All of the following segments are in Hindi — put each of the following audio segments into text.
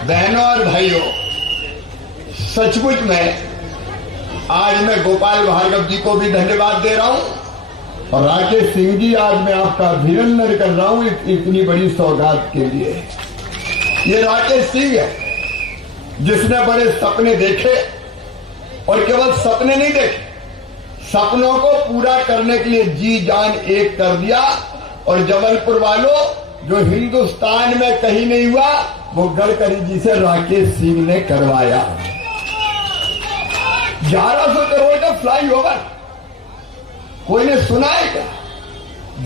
बहनों और भाइयों, सचमुच में आज मैं गोपाल भार्गव जी को भी धन्यवाद दे रहा हूं और राकेश सिंह जी, आज मैं आपका अभिनंदन कर रहा हूं इतनी बड़ी सौगात के लिए। ये राकेश सिंह है जिसने बड़े सपने देखे और केवल सपने नहीं देखे, सपनों को पूरा करने के लिए जी जान एक कर दिया। और जबलपुर वालों, जो हिंदुस्तान में कहीं नहीं हुआ वो गडकरी जी से राकेश सिंह ने करवाया। 1100 करोड़ का फ्लाईओवर, कोई ने सुना है क्या?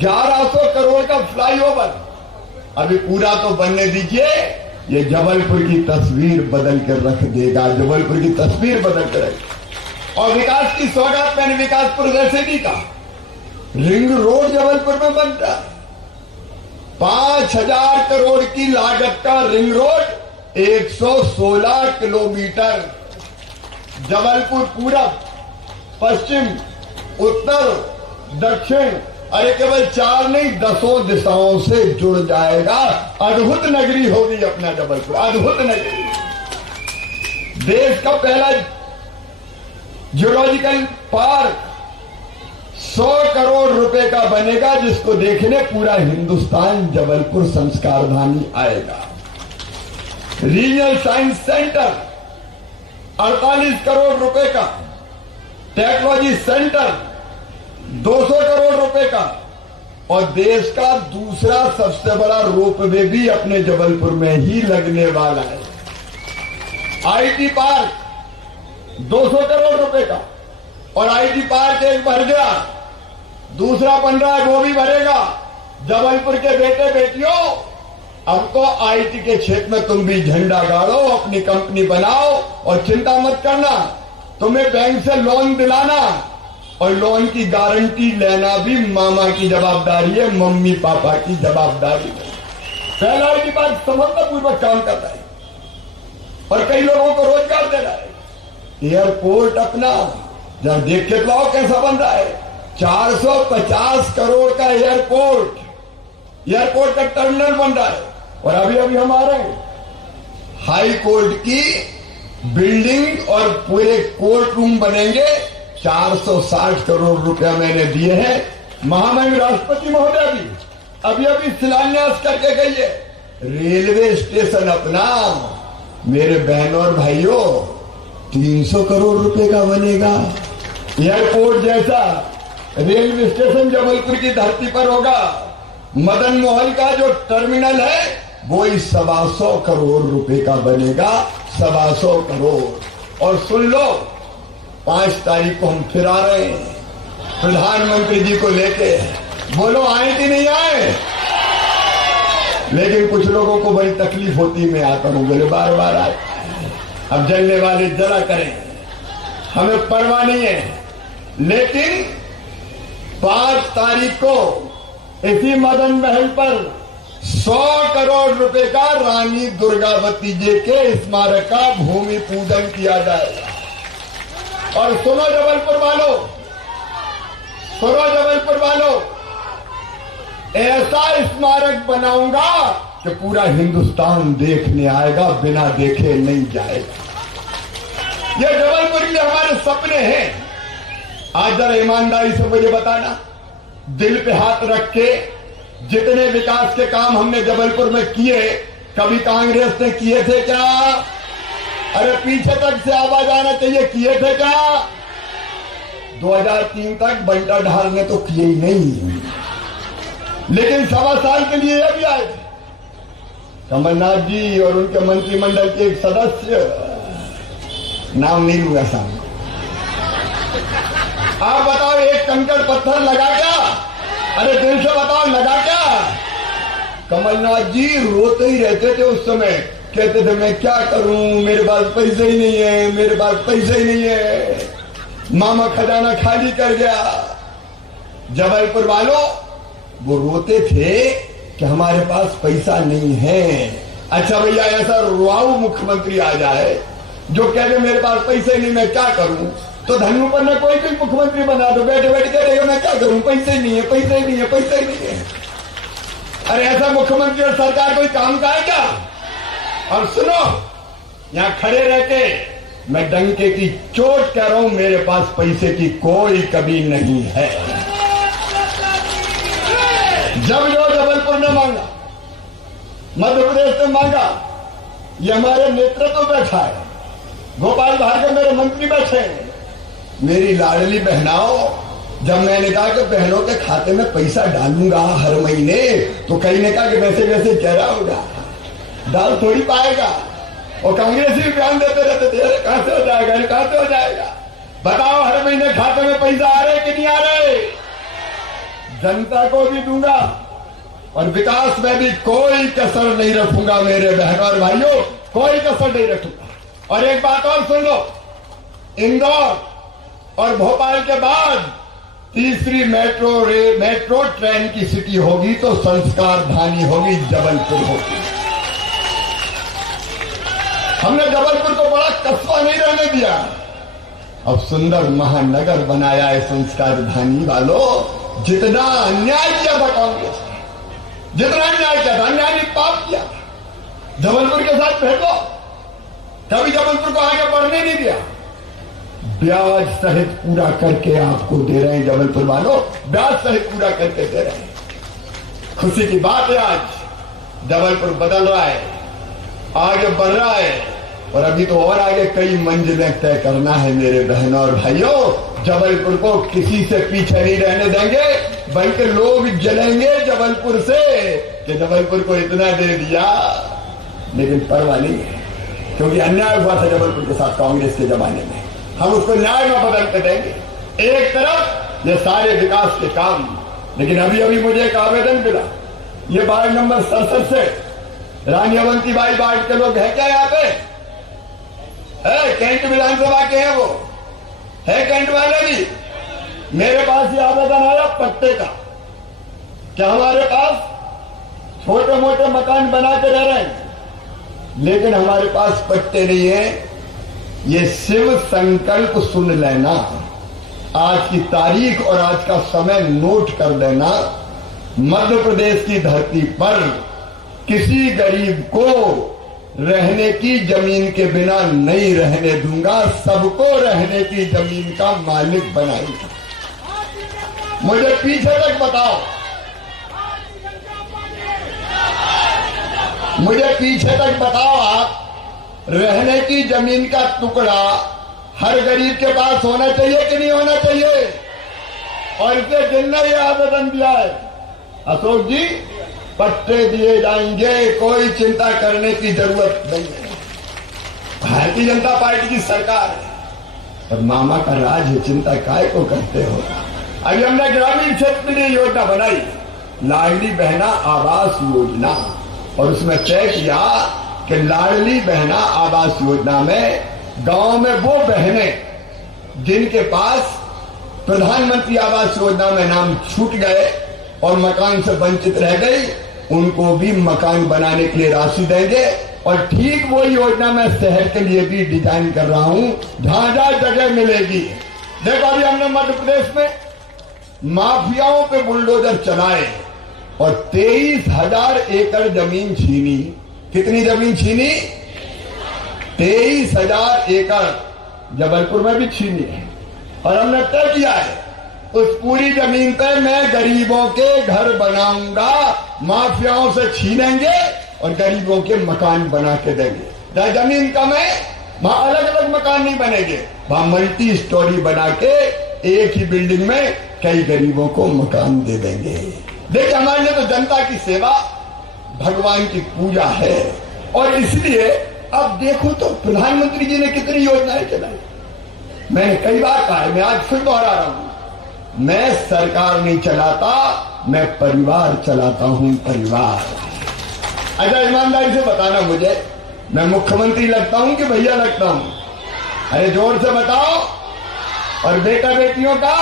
1100 करोड़ का फ्लाईओवर अभी पूरा तो बनने दीजिए, ये जबलपुर की तस्वीर बदल कर रख देगा, जबलपुर की तस्वीर बदल कर रख। और विकास की सौगात मैंने विकासपुर वैसे भी कहा, रिंग रोड जबलपुर में बन रहा है। 5000 करोड़ की लागत का रिंग रोड, 116 किलोमीटर, जबलपुर पूरब, पश्चिम, उत्तर, दक्षिण, अरे केवल 4 नहीं 10 दिशाओं से जुड़ जाएगा। अद्भुत नगरी होगी अपना जबलपुर, अद्भुत नगरी। देश का पहला जियोलॉजिकल पार्क 100 करोड़ रुपए का बनेगा, जिसको देखने पूरा हिंदुस्तान जबलपुर संस्कार धानी आएगा। रीजनल साइंस सेंटर 48 करोड़ रुपए का, टेक्नोलॉजी सेंटर 200 करोड़ रुपए का, और देश का दूसरा सबसे बड़ा रोपवे भी अपने जबलपुर में ही लगने वाला है। आईटी पार्क 200 करोड़ रुपए का, और आईटी पार्क एक भर गया, दूसरा बन रहा है, वो भी भरेगा। जबलपुर के बेटे बेटियों, अब तो आईटी के क्षेत्र में तुम भी झंडा गाड़ो, अपनी कंपनी बनाओ और चिंता मत करना, तुम्हें बैंक से लोन दिलाना और लोन की गारंटी लेना भी मामा की जवाबदारी है, मम्मी पापा की जवाबदारी है। पहला आईटी पार्क सफलतापूर्वक काम कर रहा है और कई लोगों को रोजगार दे रहा है। एयरपोर्ट अपना जरा देख के तो कैसा बन रहा है, 450 करोड़ का एयरपोर्ट का टर्मिनल बन रहा है। और अभी अभी हमारे हाई कोर्ट की बिल्डिंग और पूरे कोर्ट रूम बनेंगे, 460 करोड़ रुपया मैंने दिए हैं। महामहिम राष्ट्रपति महोदय भी अभी अभी शिलान्यास करके गई है। रेलवे स्टेशन अपना, मेरे बहनों और भाइयों, 300 करोड़ रुपए का बनेगा। एयरपोर्ट जैसा रेलवे स्टेशन जबलपुर की धरती पर होगा। मदन मोहन का जो टर्मिनल है वो ही 125 करोड़ रुपए का बनेगा, 125 करोड़। और सुन लो, 5 तारीख को हम फिर आ रहे हैं प्रधानमंत्री जी को लेके। बोलो आए कि नहीं आए? लेकिन कुछ लोगों को बड़ी तकलीफ होती, मैं आता हूं, बोले बार बार आए। अब जलने वाले जला करें, हमें परवाह नहीं है। लेकिन 5 तारीख को इसी मदन महल पर 100 करोड़ रुपए का रानी दुर्गावती जी के स्मारक का भूमि पूजन किया जाएगा। और सुनो जबलपुर वालों, सुनो जबलपुर वालों, ऐसा स्मारक बनाऊंगा कि पूरा हिंदुस्तान देखने आएगा, बिना देखे नहीं जाएगा। ये जबलपुर के हमारे सपने हैं। आज जरा ईमानदारी से मुझे बताना, दिल पे हाथ रख के, जितने विकास के काम हमने जबलपुर में किए, कभी कांग्रेस ने किए थे क्या? अरे पीछे तक से आवाज आना चाहिए, किए थे क्या? 2003 तक बंटा ढाल ने तो किए ही नहीं, लेकिन 1.25 साल के लिए ये भी आए थे। कमलनाथ जी और उनके मंत्रिमंडल के एक सदस्य, नाम नहीं लूंगा साहब, आप बताओ एक कंकड़ पत्थर लगा क्या? अरे दिल से बताओ, लगा क्या? कमलनाथ जी रोते ही रहते थे उस समय, कहते थे मैं क्या करूं, मेरे पास पैसे ही नहीं है, मेरे पास पैसे ही नहीं है, मामा खजाना खाली कर गया। जबलपुर वालों, वो रोते थे कि हमारे पास पैसा नहीं है। अच्छा भैया, ऐसा रुआऊ मुख्यमंत्री आ जाए जो कह दे मेरे पास पैसे नहीं, मैं क्या करूं, तो धनु पर ने कोई भी मुख्यमंत्री बना दो, बैठे बैठे कहेगा मैं क्या करूं, पैसे नहीं है, पैसे नहीं है, पैसे नहीं है। अरे ऐसा मुख्यमंत्री और सरकार कोई काम का है क्या? और सुनो, यहां खड़े रह के मैं डंके की चोट कह रहा हूं, मेरे पास पैसे की कोई कमी नहीं है। जब जो जबलपुर ने मांगा, मध्य प्रदेश ने मांगा, ये हमारे नेतृत्व बैठा है, गोपाल भार्गव मेरे मंत्री बैठे हैं, मेरी लाडली बहनाओं। जब मैंने कहा कि बहनों के खाते में पैसा डालूंगा हर महीने, तो कई ने कहा कि वैसे वैसे चेहरा होगा, डाल थोड़ी पाएगा। और कांग्रेस भी बयान देते रहते थे, कहां से हो जाएगा, कहां से हो जाएगा। बताओ हर महीने खाते में पैसा आ रहे कि नहीं आ रहे? जनता को भी दूंगा और विकास में भी कोई कसर नहीं रखूंगा मेरे बहनों और भाइयों, कोई कसर नहीं रखूंगा। और एक बात और सुन लो, इंदौर और भोपाल के बाद तीसरी मेट्रो ट्रेन की सिटी होगी तो संस्कार धानी होगी, जबलपुर होगी। हमने जबलपुर को बड़ा कस्बा नहीं रहने दिया, अब सुंदर महानगर बनाया है संस्कार धानी वालों। जितना अन्याय किया था कांग्रेस ने, जितना अन्याय किया था, अन्याय ने पाप किया था। जबलपुर के साथ भेजो, कभी जबलपुर को आगे बढ़ने नहीं दिया। ब्याज सहित पूरा करके आपको दे रहे हैं जबलपुर वालों, ब्याज सहित पूरा करके दे रहे हैं। खुशी की बात है, आज जबलपुर बदल रहा है, आगे बढ़ रहा है और अभी तो और आगे कई मंजिलें तय करना है मेरे बहनों और भाइयों। जबलपुर को किसी से पीछे नहीं रहने देंगे, बल्कि लोग जलेंगे जबलपुर से कि जबलपुर को इतना दे दिया, लेकिन परवाह नहीं है, क्योंकि अन्याय हुआ था जबलपुर के साथ कांग्रेस के जमाने में। हम उसको न्याय में बदल के देंगे। एक तरफ ये सारे विकास के काम, लेकिन अभी अभी मुझे एक आवेदन मिला, ये वार्ड नंबर 67 से रानी अवंतीबाई वार्ड के लोग हैं क्या यहाँ पे? है, कैंट विधानसभा के हैं वो, है कैंट वाले भी। मेरे पास ये आवेदन आया पट्टे का, क्या हमारे पास छोटे मोटे मकान बना के रह रहे हैं, लेकिन हमारे पास पट्टे नहीं है। ये शिव संकल्प सुन लेना, आज की तारीख और आज का समय नोट कर लेना। मध्य प्रदेश की धरती पर किसी गरीब को रहने की जमीन के बिना नहीं रहने दूंगा, सबको रहने की जमीन का मालिक बनाएगा। मुझे पीछे तक बताओ, मुझे पीछे तक बताओ, आप रहने की जमीन का टुकड़ा हर गरीब के पास होना चाहिए कि नहीं होना चाहिए? और इसे जिनने ये आवेदन दिया है, अशोक जी, पट्टे दिए जाएंगे, कोई चिंता करने की जरूरत नहीं है। भारतीय जनता पार्टी की सरकार है और मामा का राज है, चिंता काय को करते हो। अभी हमने ग्रामीण क्षेत्र के लिए योजना बनाई, लाडली बहना आवास योजना, और उसमें तय किया कि लाडली बहना आवास योजना में गांव में वो बहनें जिनके पास प्रधानमंत्री आवास योजना में नाम छूट गए और मकान से वंचित रह गई, उनको भी मकान बनाने के लिए राशि देंगे। और ठीक वो योजना मैं शहर के लिए भी डिजाइन कर रहा हूं, जहां जहां जगह मिलेगी। देखो, अभी हमने मध्य प्रदेश में माफियाओं पे बुलडोजर चलाए और 23,000 एकड़ जमीन छीनी। कितनी जमीन छीनी? 23,000 एकड़ जबलपुर में भी छीनी है। और हमने तय किया है, उस पूरी जमीन पे मैं गरीबों के घर बनाऊंगा, माफियाओं से छीनेंगे और गरीबों के मकान बना के देंगे। जहां जमीन कम है वहां अलग अलग मकान नहीं बनेंगे, वहां मल्टी स्टोरी बना के एक ही बिल्डिंग में कई गरीबों को मकान दे देंगे। देखिए, हमारे लिए तो जनता की सेवा भगवान की पूजा है। और इसलिए अब देखो तो प्रधानमंत्री जी ने कितनी योजनाएं चलाई। मैंने कई बार कहा है, मैं आज फिर दोहरा रहा हूं, मैं सरकार नहीं चलाता, मैं परिवार चलाता हूं, परिवार। अच्छा, ईमानदारी से बताना मुझे, मैं मुख्यमंत्री लगता हूं कि भैया लगता हूं? अरे जोर से बताओ। और बेटा बेटियों का,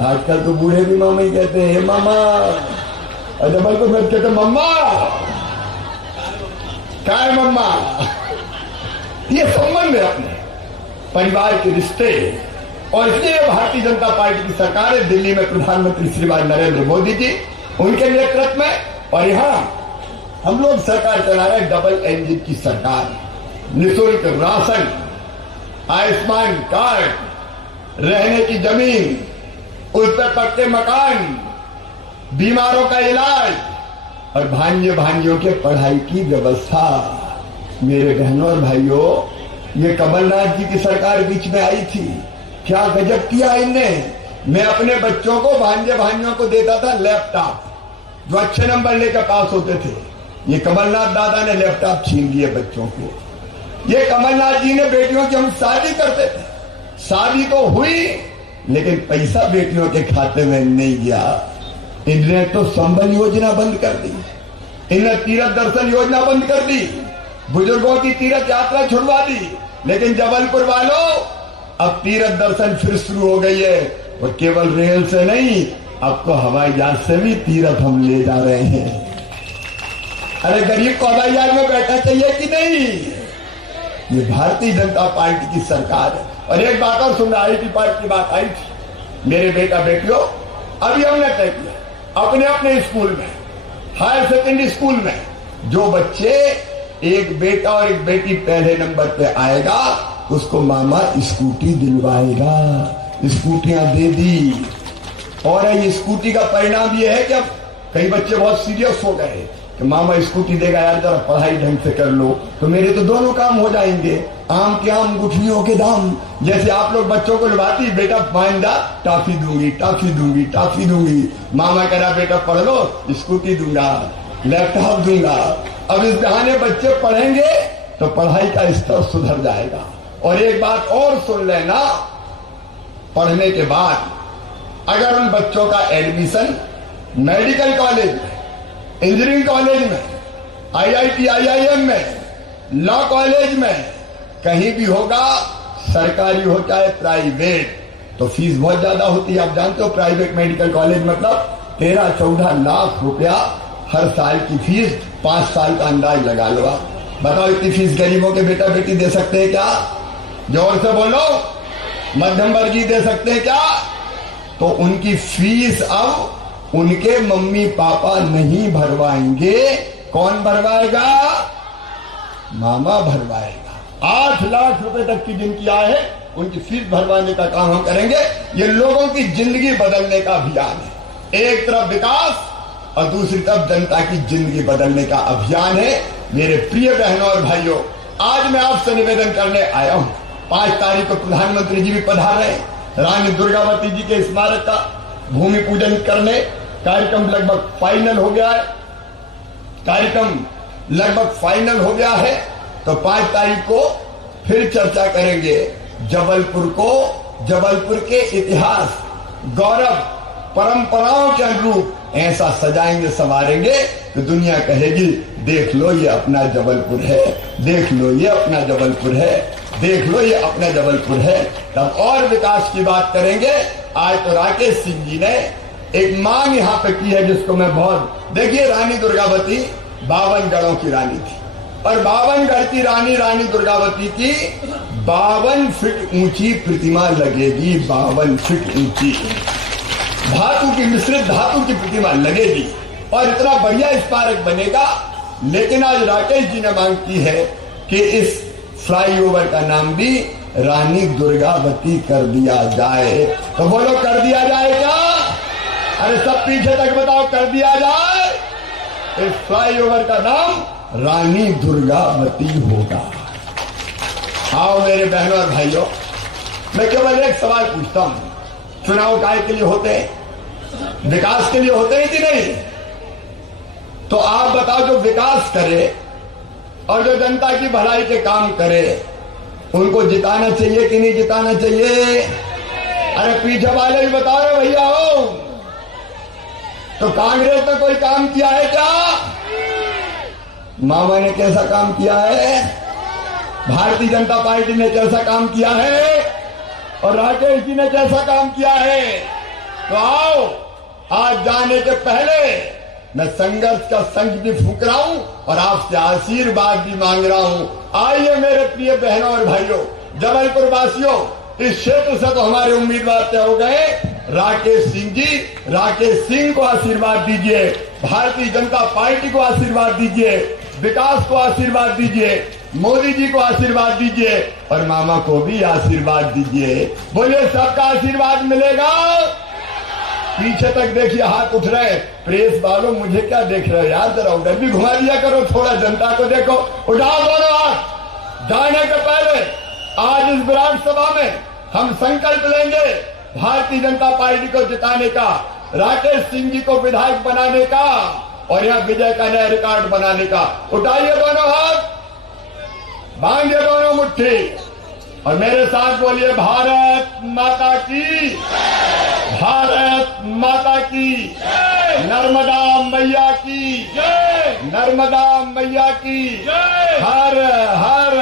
आजकल तो बूढ़े भी मामा ही कहते हैं, मामा, और जबलपुर में कहते मम्मा, क्या है मम्मा। ये संबंध है अपने परिवार के रिश्ते। और इसलिए भारतीय जनता पार्टी की सरकार है, दिल्ली में प्रधानमंत्री श्रीमान नरेंद्र मोदी जी, उनके नेतृत्व में, और यहाँ हम लोग सरकार चला रहे हैं डबल इंजन की सरकार। निःशुल्क राशन, आयुष्मान कार्ड, रहने की जमीन, उस पर पक्के मकान, बीमारों का इलाज और भांजे भांजियों के पढ़ाई की व्यवस्था। मेरे बहनों और भाइयों, ये कमलनाथ जी की सरकार बीच में आई थी, क्या गजब किया इनने। मैं अपने बच्चों को, भांजे भांजियों को देता था लैपटॉप, जो अच्छे नंबर लेकर पास होते थे। ये कमलनाथ दादा ने लैपटॉप छीन लिए बच्चों को। ये कमलनाथ जी ने बेटियों की हम शादी करते थे, शादी तो हुई लेकिन पैसा बेटियों के खाते में नहीं गया। इनने तो संबल योजना बंद कर दी, इन्हें तीर्थ दर्शन योजना बंद कर दी, बुजुर्गों की तीर्थ यात्रा छुड़वा दी। लेकिन जबलपुर वालों, अब तीर्थ दर्शन फिर शुरू हो गई है, और केवल रेल से नहीं, अब तो हवाई जहाज से भी तीर्थ हम ले जा रहे हैं। अरे गरीब को हवाई जहाज में बैठना चाहिए कि नहीं? ये भारतीय जनता पार्टी की सरकार है। और एक बात और सुन, आईटी पार्टी की बात आई थी। मेरे बेटा बेटियों, अभी हमने तय किया अपने अपने स्कूल में, हायर सेकेंडरी स्कूल में, जो बच्चे एक बेटा और एक बेटी पहले नंबर पे आएगा, उसको मामा स्कूटी दिलवाएगा। स्कूटियां दे दी। और ये स्कूटी का परिणाम ये है कि अब कई बच्चे बहुत सीरियस हो गए कि मामा स्कूटी देगा यार, जरा पढ़ाई ढंग से कर लो तो मेरे तो दोनों काम हो जाएंगे। आम के आम, गुठलियों के दाम। जैसे आप लोग बच्चों को लुभाती, बेटा मान जा, टॉफी दूंगी, टॉफी दूंगी, टॉफी दूंगी। मामा कह रहा बेटा पढ़ लो, स्कूटी दूंगा, लैपटॉप दूंगा। अब इस बहाने बच्चे पढ़ेंगे तो पढ़ाई का स्तर सुधर जाएगा। और एक बात और सुन लेना, पढ़ने के बाद अगर उन बच्चों का एडमिशन मेडिकल कॉलेज में, इंजीनियरिंग कॉलेज में, आईआईटी आईआईएम में, लॉ कॉलेज में, कहीं भी होगा, सरकारी हो चाहे प्राइवेट, तो फीस बहुत ज्यादा होती है। आप जानते हो प्राइवेट मेडिकल कॉलेज मतलब 13-14 लाख रुपया हर साल की फीस, 5 साल का अंदाज लगा लो। बताओ इतनी फीस गरीबों के बेटा बेटी दे सकते हैं क्या? जोर से बोलो, मध्यम वर्गीय दे सकते हैं क्या? तो उनकी फीस अब उनके मम्मी पापा नहीं भरवाएंगे। कौन भरवाएगा? मामा भरवाएगा। 8 लाख रुपए तक की जिनकी आय है, उनकी फीस भरवाने का काम हम करेंगे। ये लोगों की जिंदगी बदलने का अभियान है। एक तरफ विकास और दूसरी तरफ जनता की जिंदगी बदलने का अभियान है। मेरे प्रिय बहनों और भाइयों, आज मैं आपसे निवेदन करने आया हूं। 5 तारीख को प्रधानमंत्री जी भी पधार रहे हैं। रानी दुर्गावती जी के स्मारक का भूमि पूजन करने, कार्यक्रम लगभग फाइनल हो गया है। तो 5 तारीख को फिर चर्चा करेंगे। जबलपुर के इतिहास, गौरव, परंपराओं के अनुरूप ऐसा सजाएंगे, संवारेंगे कि दुनिया कहेगी देख लो ये अपना जबलपुर है, देख लो ये अपना जबलपुर है, देख लो ये अपना जबलपुर है। तब और विकास की बात करेंगे। आज तो राकेश सिंह जी ने एक मांग यहाँ पे की है, जिसको मैं बहुत, देखिए रानी दुर्गावती 52 गढ़ों की रानी थी, और 52 गढ़ की रानी दुर्गावती की 52 फीट ऊंची प्रतिमा लगेगी। 52 फीट ऊंची धातु की, मिश्रित धातु की प्रतिमा लगेगी, और इतना बढ़िया स्मारक बनेगा। लेकिन आज राकेश जी ने मांग की है कि इस फ्लाईओवर का नाम भी रानी दुर्गावती कर दिया जाए। तो बोलो कर दिया जाए क्या? अरे सब पीछे तक बताओ, कर दिया जाए। इस फ्लाईओवर का नाम रानी दुर्गावती होगा। आओ मेरे बहनों और भाइयों, मैं केवल एक सवाल पूछता हूं। चुनाव काय के लिए होते हैं? विकास के लिए होते हैं कि नहीं? तो आप बताओ, जो विकास करे और जो जनता की भलाई के काम करे, उनको जिताना चाहिए कि नहीं जिताना चाहिए? अरे पीछे वाले भी बता रहे भैया हो। तो कांग्रेस ने कोई काम किया है क्या? मामा ने कैसा काम किया है? भारतीय जनता पार्टी ने कैसा काम किया है? और राकेश जी ने कैसा काम किया है? तो आओ, आज जाने के पहले मैं संघर्ष का शंख भी फूंक रहा हूं और आपसे आशीर्वाद भी मांग रहा हूं। आइए मेरे प्रिय बहनों और भाइयों, जबलपुर वासियों, इस क्षेत्र से तो हमारे उम्मीदवार तय हो गए। राकेश सिंह जी, राकेश सिंह को आशीर्वाद दीजिए, भारतीय जनता पार्टी को आशीर्वाद दीजिए, विकास को आशीर्वाद दीजिए, मोदी जी को आशीर्वाद दीजिए और मामा को भी आशीर्वाद दीजिए। बोलिए सबका आशीर्वाद मिलेगा। पीछे तक देखिए हाथ उठ रहे। प्रेस वालों मुझे क्या देख रहे हो यार, जरा उधर भी घुमा दिया करो, थोड़ा जनता को देखो। उठाओ दोनों हाथ। जाने के पहले आज इस विराट सभा में हम संकल्प लेंगे भारतीय जनता पार्टी को जिताने का, राकेश सिंह जी को विधायक बनाने का और यहां विजय का नया रिकॉर्ड बनाने का। उठाइए दोनों हाथ, बांधिए दोनों मुट्ठी और मेरे साथ बोलिए भारत माता की, भारत माता की, नर्मदा मैया की, नर्मदा मैया की, हर हर